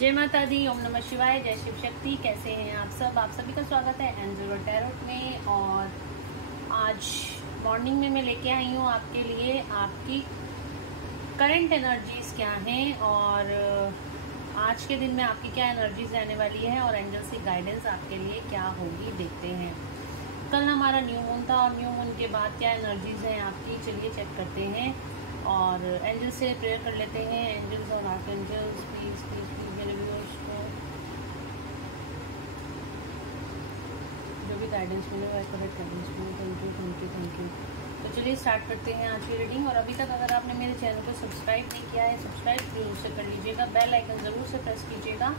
जय माता दी, ओम नमः शिवाय, जय शिव शक्ति। कैसे हैं आप सब? आप सभी का स्वागत है एंजल टैरोट में। और आज मॉर्निंग में मैं लेके आई हूँ आपके लिए आपकी करंट एनर्जीज क्या हैं और आज के दिन में आपकी क्या एनर्जीज रहने वाली है और एंजल्स की गाइडेंस आपके लिए क्या होगी, देखते हैं। कल हमारा न्यू मून था और न्यू मून के बाद क्या एनर्जीज हैं आपकी, चलिए चेक करते हैं और एंजल्स से प्रेयर कर लेते हैं। एंजल्स और आर्कएंजल्स प्लीज प्लीज प्लीज मेरे व्यूअर्स को जो भी गाइडेंस मिले वो करेक्ट गाइडेंस मिले। Thank you thank you thank you. तो चलिए स्टार्ट करते हैं आज की रीडिंग। और अभी तक अगर आपने मेरे चैनल को सब्सक्राइब नहीं किया है, सब्सक्राइब जरूर से कर लीजिएगा, बेल आइकन ज़रूर से प्रेस कीजिएगा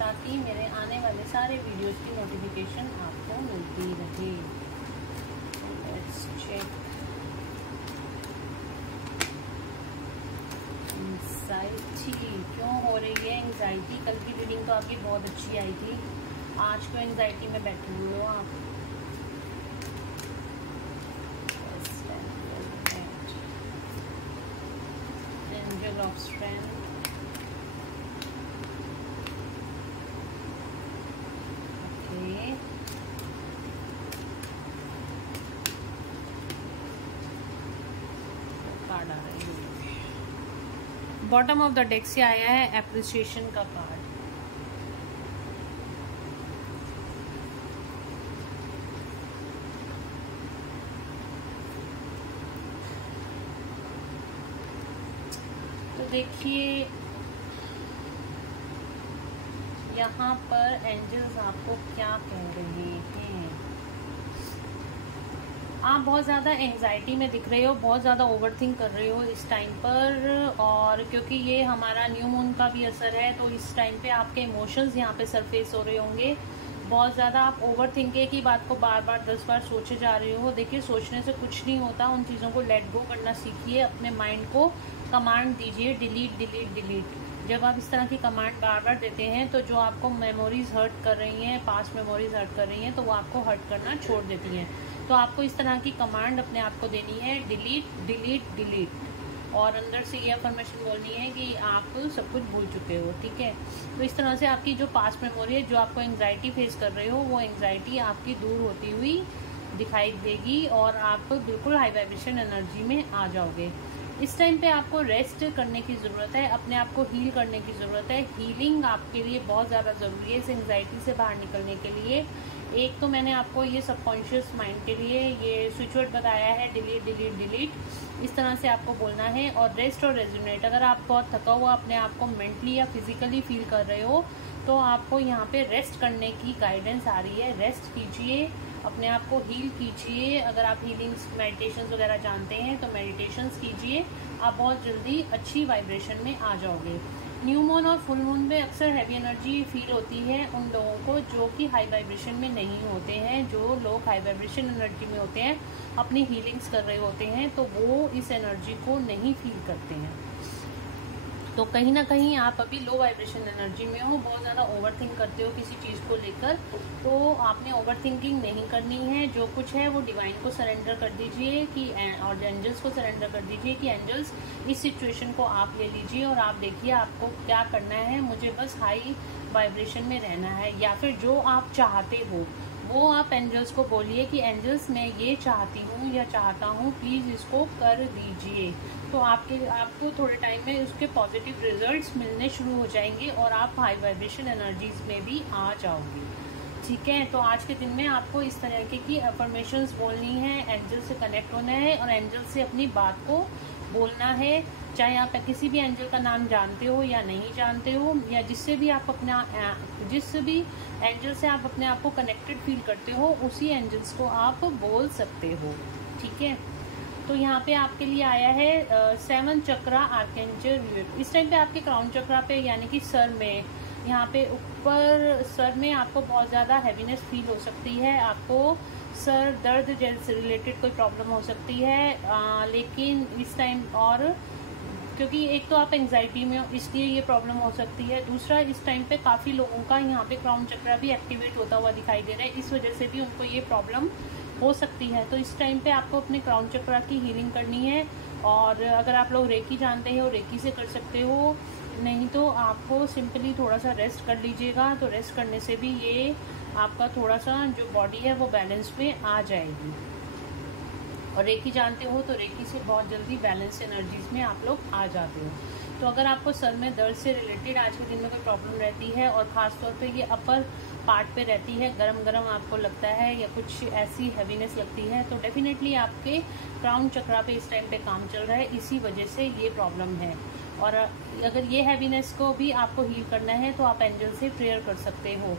ताकि मेरे आने वाले सारे वीडियोस की नोटिफिकेशन आपको मिलती रहे। Let's check. एंग्जाइटी क्यों हो रही है? एंग्जाइटी, कल की रीडिंग तो आपकी बहुत अच्छी आई थी, आज क्यों एंग्जाइटी में बैठे हुए हो आप? Angel of strength, okay, card आ रही है। बॉटम ऑफ द डेक से आया है एप्रिसिएशन का कार्ड। तो देखिए यहाँ पर एंजल्स आपको क्या कह रहे हैं। आप बहुत ज़्यादा एंग्जाइटी में दिख रहे हो, बहुत ज़्यादा ओवरथिंक कर रहे हो इस टाइम पर। और क्योंकि ये हमारा न्यू मून का भी असर है तो इस टाइम पे आपके इमोशंस यहाँ पे सरफेस हो रहे होंगे। बहुत ज़्यादा आप ओवरथिंकिंग की बात को बार बार 10 बार सोचे जा रहे हो। देखिए सोचने से कुछ नहीं होता, उन चीज़ों को लेट गो करना सीखिए। अपने माइंड को कमांड दीजिए, डिलीट डिलीट डिलीट। जब आप इस तरह की कमांड बार बार देते हैं तो जो आपको मेमोरीज हर्ट कर रही हैं, पास्ट मेमोरीज हर्ट कर रही हैं, तो वो आपको हर्ट करना छोड़ देती हैं। तो आपको इस तरह की कमांड अपने आप को देनी है, डिलीट डिलीट डिलीट। और अंदर से ये अफर्मेशन बोलनी है कि आप सब कुछ भूल चुके हो, ठीक है। तो इस तरह से आपकी जो पास्ट मेमोरी है, जो आपको एंग्जाइटी फेस कर रहे हो, वो एंग्जाइटी आपकी दूर होती हुई दिखाई देगी और आप बिल्कुल हाई वाइब्रेशन एनर्जी में आ जाओगे। इस टाइम पे आपको रेस्ट करने की ज़रूरत है, अपने आप को हील करने की ज़रूरत है। हीलिंग आपके लिए बहुत ज़्यादा ज़रूरी है इस एंग्जाइटी से बाहर निकलने के लिए। एक तो मैंने आपको ये सबकॉन्शियस माइंड के लिए ये स्विच वर्ड बताया है, डिलीट डिलीट डिलीट। इस तरह से आपको बोलना है। और रेस्ट और रेजुनेट, अगर आप बहुत थका हुआ अपने आप को मेंटली या फिजिकली फील कर रहे हो तो आपको यहाँ पे रेस्ट करने की गाइडेंस आ रही है। रेस्ट कीजिए, अपने आप को हील कीजिए। अगर आप हीलिंग्स मेडिटेशंस वगैरह जानते हैं तो मेडिटेशंस कीजिए, आप बहुत जल्दी अच्छी वाइब्रेशन में आ जाओगे। न्यू मून और फुल मून में अक्सर हैवी एनर्जी फील होती है उन लोगों को जो कि हाई वाइब्रेशन में नहीं होते हैं। जो लोग हाई वाइब्रेशन एनर्जी में होते हैं, अपनी हीलिंग्स कर रहे होते हैं, तो वो इस एनर्जी को नहीं फील करते हैं। तो कहीं ना कहीं आप अभी लो वाइब्रेशन एनर्जी में हो, बहुत ज़्यादा ओवरथिंक करते हो किसी चीज़ को लेकर। तो आपने ओवरथिंकिंग नहीं करनी है, जो कुछ है वो डिवाइन को सरेंडर कर दीजिए कि और एंजल्स को सरेंडर कर दीजिए कि एंजल्स इस सिचुएशन को आप ले लीजिए और आप देखिए आपको क्या करना है। मुझे बस हाई वाइब्रेशन में रहना है, या फिर जो आप चाहते हो वो आप एंजल्स को बोलिए कि एंजल्स मैं ये चाहती हूँ या चाहता हूँ, प्लीज़ इसको कर दीजिए। तो आपको थोड़े टाइम में उसके पॉजिटिव रिजल्ट्स मिलने शुरू हो जाएंगे और आप हाई वाइब्रेशन एनर्जीज में भी आ जाओगे, ठीक है। तो आज के दिन में आपको इस तरह की अफर्मेशंस बोलनी है, एंजल से कनेक्ट होना है और एंजल से अपनी बात को बोलना है। चाहे आप किसी भी एंजल का नाम जानते हो या नहीं जानते हो, या जिससे भी आप जिस भी एंजल से आप अपने आप को कनेक्टेड फील करते हो, उसी एंजल्स को आप बोल सकते हो, ठीक है। तो यहाँ पे आपके लिए आया है 7 चक्रा आर्कएंजल। इस टाइम पे आपके क्राउन चक्रा पे यानी कि सर में, यहाँ पे ऊपर सर में आपको बहुत ज़्यादा हैवीनेस फील हो सकती है। आपको सर दर्द जैसे रिलेटेड कोई प्रॉब्लम हो सकती है, लेकिन इस टाइम और क्योंकि एक तो आप एंग्जाइटी में हो इसलिए ये प्रॉब्लम हो सकती है। दूसरा, इस टाइम पे काफ़ी लोगों का यहाँ पे क्राउन चक्रा भी एक्टिवेट होता हुआ दिखाई दे रहा है, इस वजह से भी उनको ये प्रॉब्लम हो सकती है। तो इस टाइम पे आपको अपने क्राउन चक्रा की हीलिंग करनी है। और अगर आप लोग रेकी जानते हो, रेकी से कर सकते हो, नहीं तो आपको सिंपली थोड़ा सा रेस्ट कर लीजिएगा। तो रेस्ट करने से भी ये आपका थोड़ा सा जो बॉडी है वो बैलेंस में आ जाएगी। और रेकी जानते हो तो रेकी से बहुत जल्दी बैलेंस एनर्जीज में आप लोग आ जाते हो। तो अगर आपको सर में दर्द से रिलेटेड आज के दिन में कोई प्रॉब्लम रहती है और ख़ास तौर पे ये अपर पार्ट पे रहती है, गरम गरम आपको लगता है या कुछ ऐसी हैवीनेस लगती है, तो डेफिनेटली आपके क्राउन चक्रा पे इस टाइम पे काम चल रहा है, इसी वजह से ये प्रॉब्लम है। और अगर ये हैवीनेस को भी आपको हील करना है तो आप एंजल से प्रेयर कर सकते हो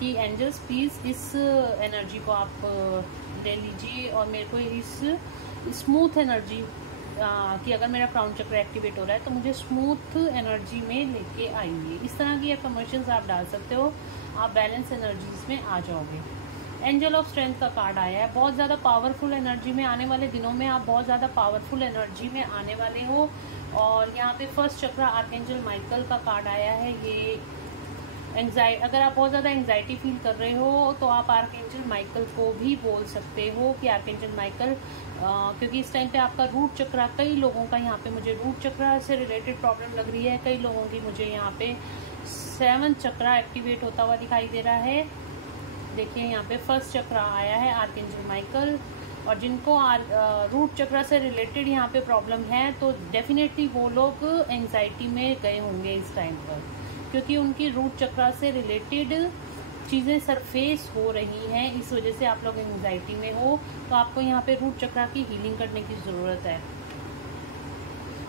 कि एंजल्स प्लीज़ इस एनर्जी को आप ले लीजिए और मेरे को इस स्मूथ एनर्जी कि अगर मेरा क्राउन चक्र एक्टिवेट हो रहा है तो मुझे स्मूथ एनर्जी में लेके आइए। इस तरह की अफर्मेशंस आप डाल सकते हो, आप बैलेंस एनर्जीज में आ जाओगे। एंजल ऑफ स्ट्रेंथ का कार्ड आया है, बहुत ज़्यादा पावरफुल एनर्जी में आने वाले दिनों में आप बहुत ज़्यादा पावरफुल एनर्जी में आने वाले हो। और यहाँ पे फर्स्ट चक्र आर्कएंजल माइकल का कार्ड आया है। ये अगर आप बहुत ज़्यादा एंग्जाइटी फील कर रहे हो तो आप आर्कएंजल माइकल को भी बोल सकते हो कि आर्कएंजल माइकल, क्योंकि इस टाइम पे आपका रूट चक्र, कई लोगों का यहाँ पे मुझे रूट चक्र से रिलेटेड प्रॉब्लम लग रही है, कई लोगों की मुझे यहाँ पे 7th चक्र एक्टिवेट होता हुआ दिखाई दे रहा है। देखिए यहाँ पे फर्स्ट चक्र आया है आर्कएंजल माइकल, और जिनको रूट चक्र से रिलेटेड यहाँ पे प्रॉब्लम है तो डेफिनेटली वो लोग एंग्जाइटी में गए होंगे इस टाइम पर, क्योंकि उनकी रूट चक्र से रिलेटेड चीज़ें सरफेस हो रही हैं, इस वजह से आप लोग एंग्जाइटी में हो। तो आपको यहाँ पे रूट चक्र की हीलिंग करने की ज़रूरत है।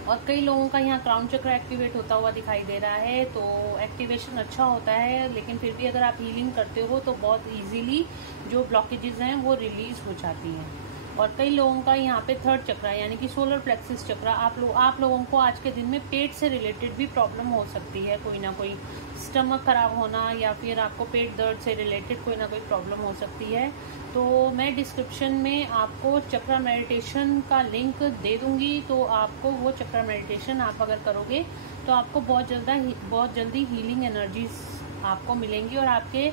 और कई लोगों का यहाँ क्राउन चक्र एक्टिवेट होता हुआ दिखाई दे रहा है, तो एक्टिवेशन अच्छा होता है, लेकिन फिर भी अगर आप हीलिंग करते हो तो बहुत इजीली जो ब्लॉकेजेस हैं वो रिलीज़ हो जाती हैं। और कई लोगों का यहाँ पे 3rd चक्र यानी कि सोलर प्लेक्सिस चक्र, आप लोगों को आज के दिन में पेट से रिलेटेड भी प्रॉब्लम हो सकती है, कोई ना कोई स्टमक खराब होना या फिर आपको पेट दर्द से रिलेटेड कोई ना कोई प्रॉब्लम हो सकती है। तो मैं डिस्क्रिप्शन में आपको चक्र मेडिटेशन का लिंक दे दूँगी, तो आपको वो चक्र मेडिटेशन आप अगर करोगे तो आपको बहुत जल्दी हीलिंग एनर्जीज आपको मिलेंगी और आपके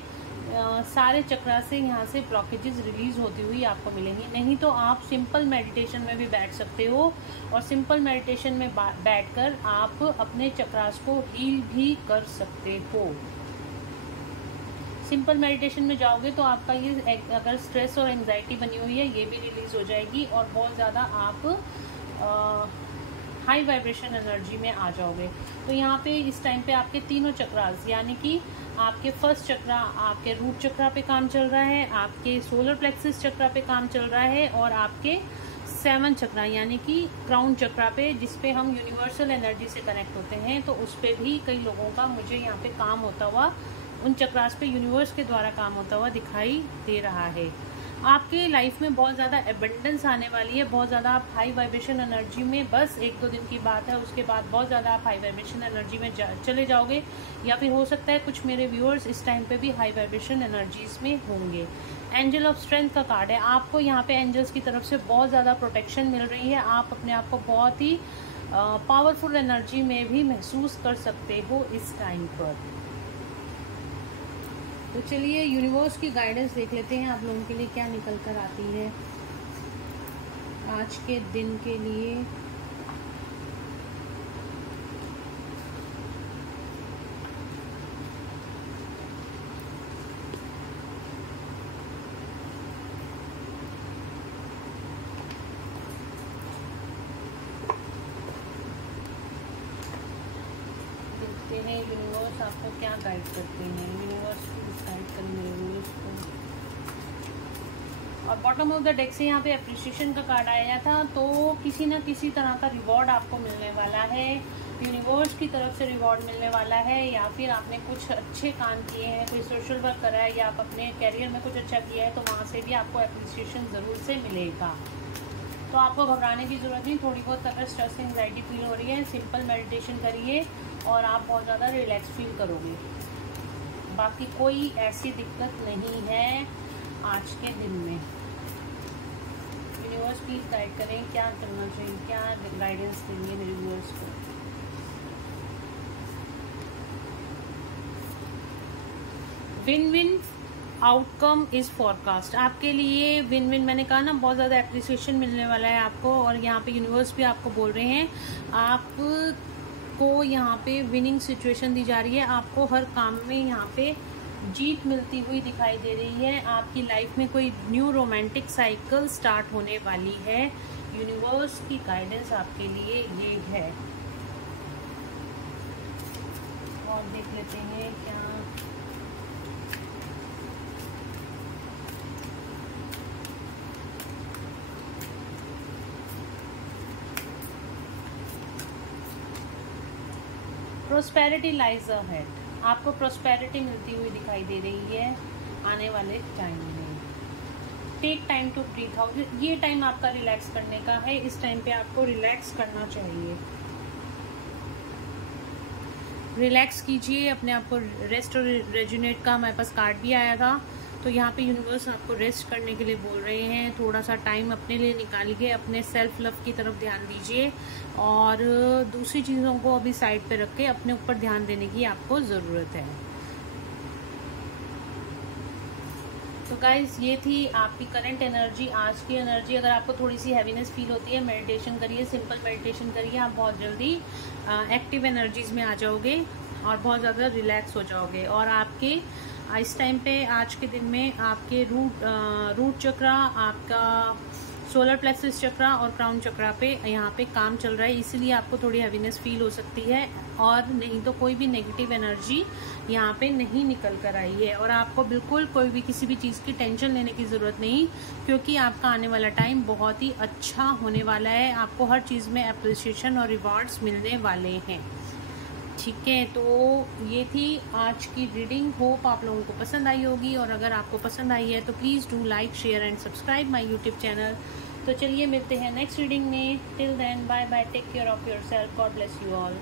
सारे चक्रा से यहाँ से ब्लॉकेजेस रिलीज होती हुई आपको मिलेंगी। नहीं तो आप सिंपल मेडिटेशन में भी बैठ सकते हो और सिंपल मेडिटेशन में बैठकर आप अपने चक्रास को हील भी कर सकते हो। सिंपल मेडिटेशन में जाओगे तो आपका ये अगर स्ट्रेस और एंग्जाइटी बनी हुई है ये भी रिलीज हो जाएगी और बहुत ज़्यादा आप हाई वाइब्रेशन एनर्जी में आ जाओगे। तो यहाँ पे इस टाइम पे आपके तीनों चक्रास यानी कि आपके फर्स्ट चक्र आपके रूट चक्र पे काम चल रहा है, आपके सोलर प्लेक्सिस चक्र पे काम चल रहा है और आपके 7th चक्र यानी कि क्राउन चक्र पे, जिस पे हम यूनिवर्सल एनर्जी से कनेक्ट होते हैं, तो उस पे भी कई लोगों का मुझे यहाँ पे काम होता हुआ, उन चक्रास पे यूनिवर्स के द्वारा काम होता हुआ दिखाई दे रहा है। आपके लाइफ में बहुत ज़्यादा एबंडेंस आने वाली है, बहुत ज़्यादा आप हाई वाइब्रेशन एनर्जी में, बस 1-2 दिन की बात है, उसके बाद बहुत ज़्यादा आप हाई वाइब्रेशन एनर्जी में चले जाओगे। या फिर हो सकता है कुछ मेरे व्यूअर्स इस टाइम पे भी हाई वाइब्रेशन एनर्जीज में होंगे। एंजल ऑफ स्ट्रेंथ का कार्ड है, आपको यहाँ पे एंजल्स की तरफ से बहुत ज़्यादा प्रोटेक्शन मिल रही है, आप अपने आप को बहुत ही पावरफुल एनर्जी में भी महसूस कर सकते हो इस टाइम पर। तो चलिए यूनिवर्स की गाइडेंस देख लेते हैं आप लोगों के लिए क्या निकल कर आती है आज के दिन के लिए। देखते हैं यूनिवर्स आपको क्या गाइड करते हैं, यूनिवर्स गाइड करेंगे यूनिवर्स को। और बॉटम ऑफ द डेक से यहाँ पे अप्रिशिएशन का कार्ड आया था, तो किसी न किसी तरह का रिवॉर्ड आपको मिलने वाला है, यूनिवर्स की तरफ से रिवॉर्ड मिलने वाला है, या फिर आपने कुछ अच्छे काम किए हैं, कोई सोशल वर्क करा है या आप अपने कैरियर में कुछ अच्छा किया है, तो वहाँ से भी आपको अप्रिशिएशन ज़रूर से मिलेगा। तो आपको घबराने की ज़रूरत नहीं, थोड़ी बहुत अगर स्ट्रेस एंग्जाइटी फील हो रही है, सिंपल मेडिटेशन करिए और आप बहुत ज़्यादा रिलैक्स फील करोगे। बाकी कोई ऐसी दिक्कत नहीं है आज के दिन में। यूनिवर्स प्लीज गाइड करें क्या करना चाहिए, क्या गाइडेंस देंगे मेरे व्यूअर्स को। Win win outcome is forecast, आपके लिए विन विन, मैंने कहा ना बहुत ज़्यादा एप्रिसिएशन मिलने वाला है आपको, और यहाँ पे यूनिवर्स भी आपको बोल रहे हैं आप आपको यहाँ पे विनिंग सिचुएशन दी जा रही है, आपको हर काम में यहाँ पे जीत मिलती हुई दिखाई दे रही है। आपकी लाइफ में कोई न्यू रोमांटिक साइकिल स्टार्ट होने वाली है। यूनिवर्स की गाइडेंस आपके लिए ये है। और देख लेते हैं क्या प्रोस्पेरिटी लाइज अहेड, आपको प्रोस्पेरिटी मिलती हुई दिखाई दे रही है आने वाले टाइम में। Take time to breathe out, ये टाइम आपका रिलैक्स करने का है। इस टाइम पे आपको रिलैक्स करना चाहिए। रिलैक्स कीजिए अपने आप को। रेस्ट और रेजुनेट का हमारे पास कार्ड भी आया था, तो यहाँ पे यूनिवर्स आपको रेस्ट करने के लिए बोल रहे हैं। थोड़ा सा टाइम अपने लिए निकालिए, अपने सेल्फ लव की तरफ ध्यान दीजिए और दूसरी चीज़ों को अभी साइड पे रख के अपने ऊपर ध्यान देने की आपको ज़रूरत है। तो गाइज ये थी आपकी करंट एनर्जी, आज की एनर्जी। अगर आपको थोड़ी सी हैवीनेस फील होती है, मेडिटेशन करिए, सिंपल मेडिटेशन करिए, आप बहुत जल्दी एक्टिव एनर्जीज में आ जाओगे और बहुत ज़्यादा रिलैक्स हो जाओगे। और आपके इस टाइम पे आज के दिन में आपके रूट चक्रा, आपका सोलर प्लेक्सस चक्रा और क्राउन चक्रा पे यहाँ पे काम चल रहा है, इसीलिए आपको थोड़ी हैवीनेस फील हो सकती है। और नहीं तो कोई भी नेगेटिव एनर्जी यहाँ पे नहीं निकल कर आई है। और आपको बिल्कुल कोई भी किसी भी चीज़ की टेंशन लेने की ज़रूरत नहीं, क्योंकि आपका आने वाला टाइम बहुत ही अच्छा होने वाला है। आपको हर चीज़ में अप्रिसिएशन और रिवॉर्ड्स मिलने वाले हैं। ठीक है, तो ये थी आज की रीडिंग। होप आप लोगों को पसंद आई होगी, और अगर आपको पसंद आई है तो please do like, share and subscribe my YouTube channel. तो चलिए मिलते हैं नेक्स्ट रीडिंग में। Till then bye bye, take care of yourself, God bless you all.